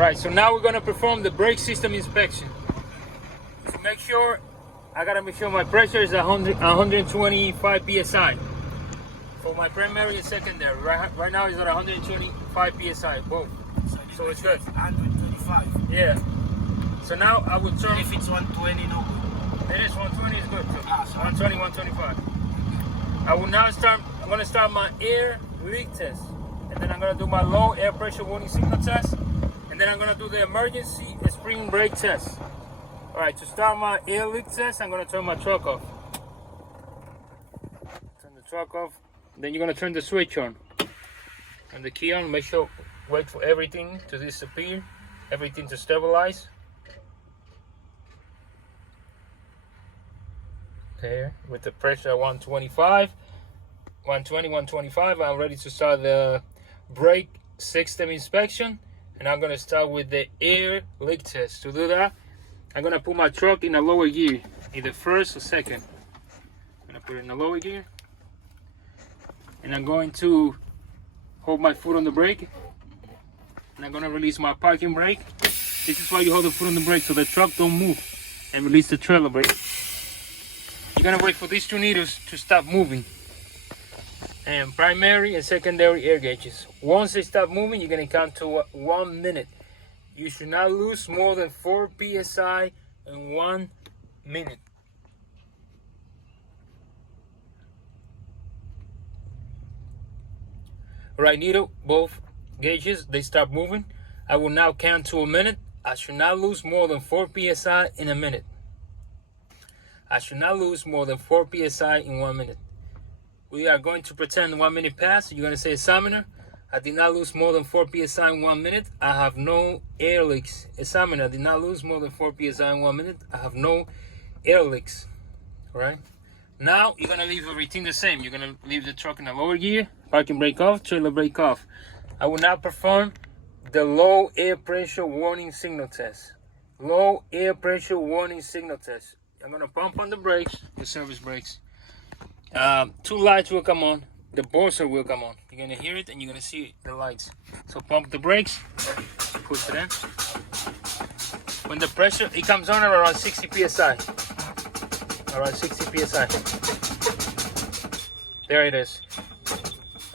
Right, so now we're gonna perform the brake system inspection. To make sure, I gotta make sure my pressure is 125 psi for my primary and secondary. Right now it's at 125 psi both. So it's good. 125. Yeah. So now I would turn. If it's 120, no good. It is 120 is good too. Ah, so 120, 125. I will now start. I'm gonna start my air leak test, and then I'm gonna do my low air pressure warning signal test. And then I'm gonna do the emergency spring brake test. All right, to start my air leak test, I'm gonna turn my truck off. Turn the truck off. Then you're gonna turn the switch on and the key on. Make sure, wait for everything to disappear, everything to stabilize. There, with the pressure at 125, 120, 125. I'm ready to start the brake system inspection. And I'm gonna start with the air leak test. To do that, I'm gonna put my truck in a lower gear, either first or second. I'm gonna put it in a lower gear. And I'm going to hold my foot on the brake. And I'm gonna release my parking brake. This is why you hold the foot on the brake, so the truck don't move. And release the trailer brake. You're gonna wait for these two needles to stop moving. And primary and secondary air gauges. Once they stop moving, you're gonna count to 1 minute. You should not lose more than 4 psi in 1 minute. Right needle, both gauges, they stop moving. I will now count to 1 minute. I should not lose more than 4 psi in a minute. I should not lose more than 4 psi in 1 minute. We are going to pretend 1 minute passed. You're going to say, examiner, I did not lose more than 4 psi in 1 minute. I have no air leaks. Examiner, I did not lose more than 4 psi in 1 minute. I have no air leaks. All right. Now you're going to leave everything the same. You're going to leave the truck in a lower gear, parking brake off, trailer brake off. I will now perform the low air pressure warning signal test. Low air pressure warning signal test. I'm going to pump on the brakes, the service brakes. 2 lights will come on. The buzzer will come on. You're gonna hear it and you're gonna see the lights. So pump the brakes, push it in. When the pressure, it comes on at around 60 psi. Around 60 psi. There it is.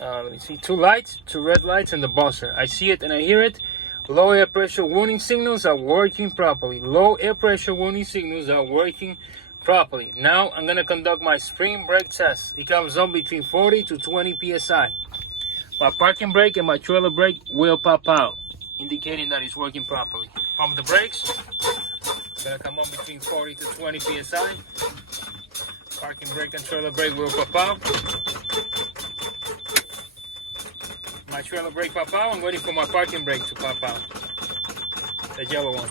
Let me see, 2 lights, 2 red lights, and the buzzer. I see it and I hear it. Low air pressure warning signals are working properly. Low air pressure warning signals are working properly. Now I'm gonna conduct my spring brake test. It comes on between 40 to 20 psi. My parking brake and my trailer brake will pop out, indicating that it's working properly. Pump the brakes. It's gonna come on between 40 to 20 psi. Parking brake and trailer brake will pop out. My trailer brake pop out. I'm waiting for my parking brake to pop out. The yellow one.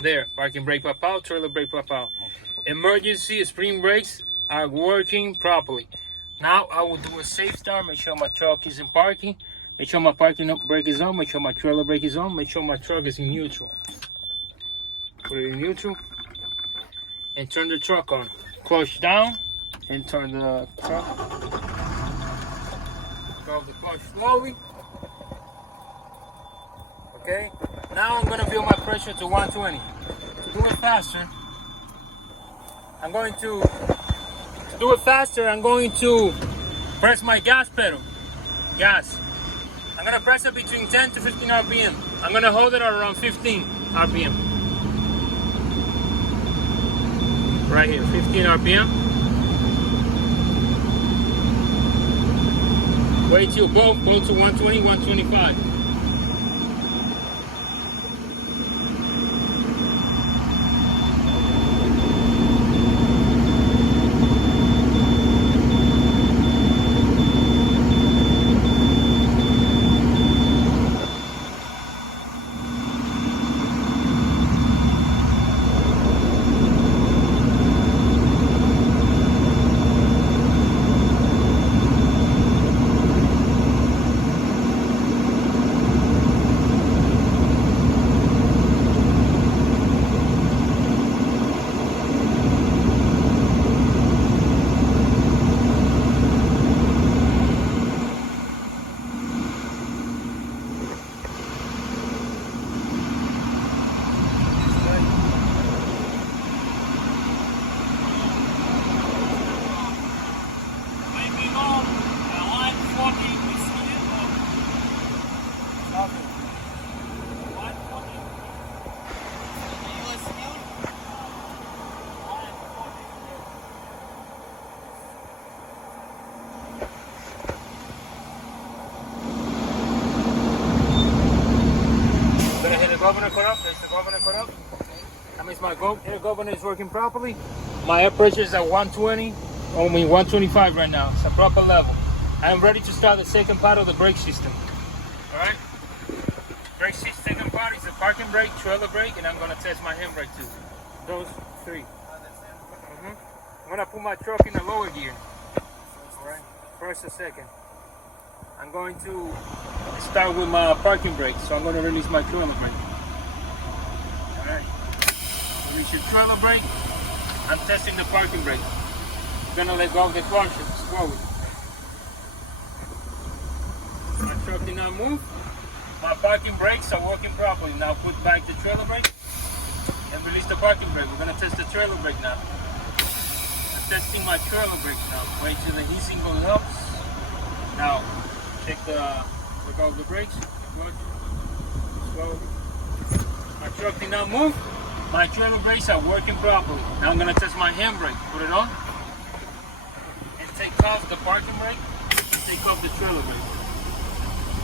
There, parking brake pop out, trailer brake pop out. Emergency spring brakes are working properly. Now I will do a safe start, make sure my truck is in parking, make sure my parking brake is on, make sure my trailer brake is on, make sure my truck is in neutral. Put it in neutral and turn the truck on. Clutch down and turn the truck. Drop the clutch slowly. Okay, now I'm gonna build my pressure to 120. To do it faster, I'm going to press my gas pedal. Gas. I'm gonna press it between 10 to 15 RPM. I'm gonna hold it at around 15 RPM. Right here, 15 RPM. Wait till both go to 120, 125. governor cut up. There's the governor cut up. That means my air governor is working properly. My air pressure is at 120, only 125 right now. It's a proper level. I am ready to start the second part of the brake system. All right. Brake system second part is the parking brake, trailer brake, and I'm gonna test my handbrake too. Those three. I'm gonna put my truck in the lower gear. All right. First or second. I'm going to start with my parking brake, so I'm gonna release my trailer brake. All right. Release your trailer brake. I'm testing the parking brake. I'm gonna let go of the clutch slowly. My truck did not move. My parking brakes are working properly. Now put back the trailer brake and release the parking brake. We're gonna test the trailer brake now. I'm testing my trailer brake now. Wait till the heat single helps. Now check let go of the brakes. Clutch. Slowly. My truck did not move. My trailer brakes are working properly. Now I'm gonna test my handbrake. Put it on. And take off the parking brake. Take off the trailer brake.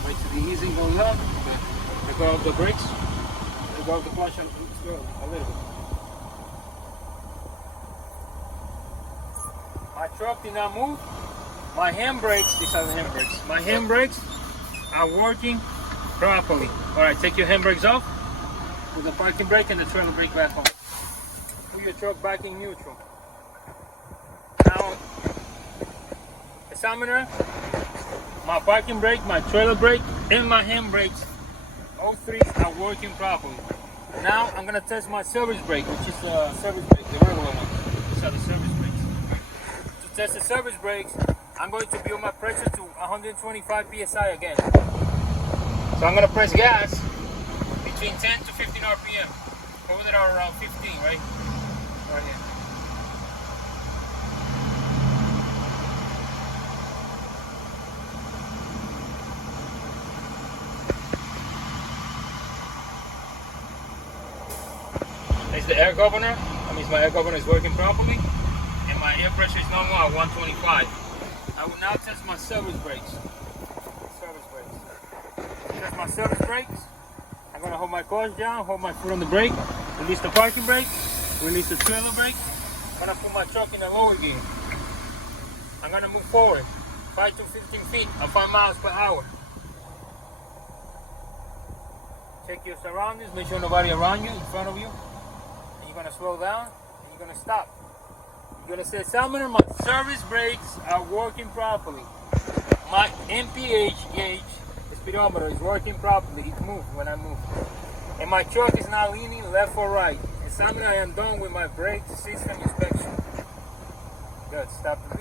Wait till the easing goes up. Let go of the brakes. Let go of the clutch a little bit. My truck did not move. My handbrakes, these are the handbrakes. My handbrakes are working properly. Alright, take your handbrakes off. Put the parking brake and the trailer brake back on. Put your truck back in neutral. Now, examiner, my parking brake, my trailer brake, and my handbrakes, all three are working properly. Now, I'm going to test my service brake, which is the service brake, the regular one. These are the service brakes. To test the service brakes, I'm going to build my pressure to 125 psi again. So I'm going to press gas between 10 to 15 RPM. Hold it around 15, right? Right here. There's the air governor. That means my air governor is working properly. And my air pressure is normal at 125. I will now test my service brakes. Test my service brakes. I'm gonna hold my clutch down, hold my foot on the brake, release the parking brake, release the trailer brake. I'm gonna put my truck in the lower gear. I'm gonna move forward 5 to 15 feet at 5 miles per hour. Check your surroundings, make sure nobody around you, in front of you. And you're gonna slow down and you're gonna stop. You're gonna say, examiner, my service brakes are working properly. My MPH gauge, the speedometer, is working properly. It moves when I move. And my truck is not leaning left or right. Examiner, I am done with my brake system inspection. Good, stop the video.